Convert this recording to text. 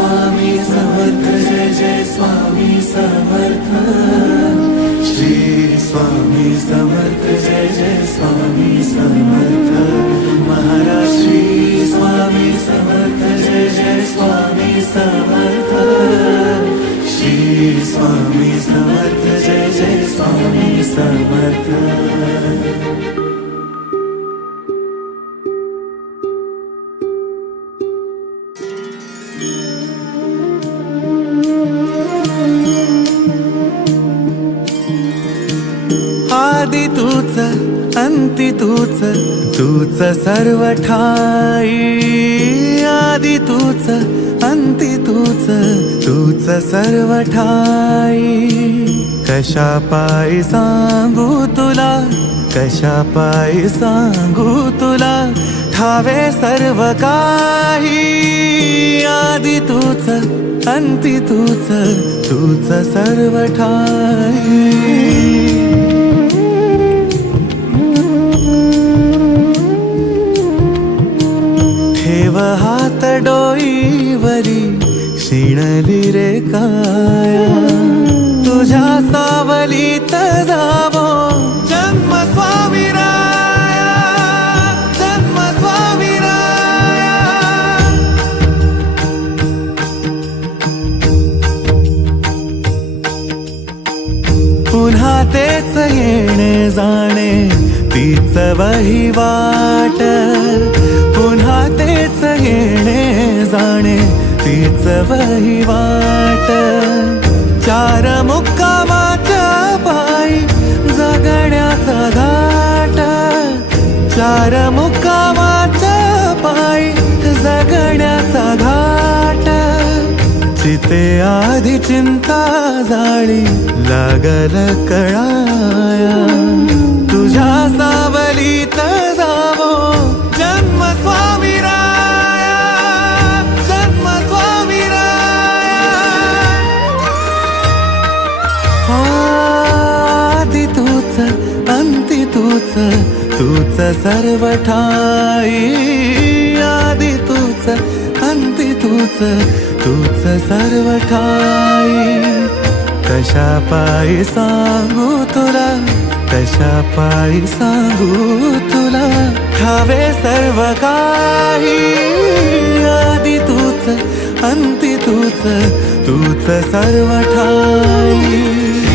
स्वामी समर्थ जय जय स्वामी समर्थ श्री स्वामी समर्थ जय जय स्वामी समर्थ महाराज श्री स्वामी समर्थ जय जय स्वामी समर्थ श्री स्वामी समर्थ जय जय स्वामी समर्थ। आदि तूच अंती तूच तूच सर्व ठाई आदि तूच अंती तूच तूच सर्व ठाई कशा पायी सांगू तुला कशा पायी सांगू तुला ठावे सर्व काही आदि तूच अंती तूच तूच सर्व ठाई ठेव हात डोईवरी शिणली रे काया तुझ्या सावलीत जावो जन्म स्वामी राया जन्म स्वामी राया पुन्हा तेच येणे जाणे तीच वहिवाट पुन्हा तेच येणे जाणे तीच वहिवाट चार मुक्कामाच्या पायी जगण्याचा घाट चार मुक्कामाच्या पायी जगण्याचा घाट चिते आधी चिंता जाळी लागल कळाया तुझ्या सावलीत जावो जन्म स्वामी राया जन्म स्वामी राया आदि तूच अंती तूच तूच सर्व ठाई आदि तूच अंती तूच तूच सर्व ठाई कशा पायी सांगू तुला कशा पायी सांगू तुला ठावे सर्व काही आदि तूच अंती तूच तूच सर्व ठाई।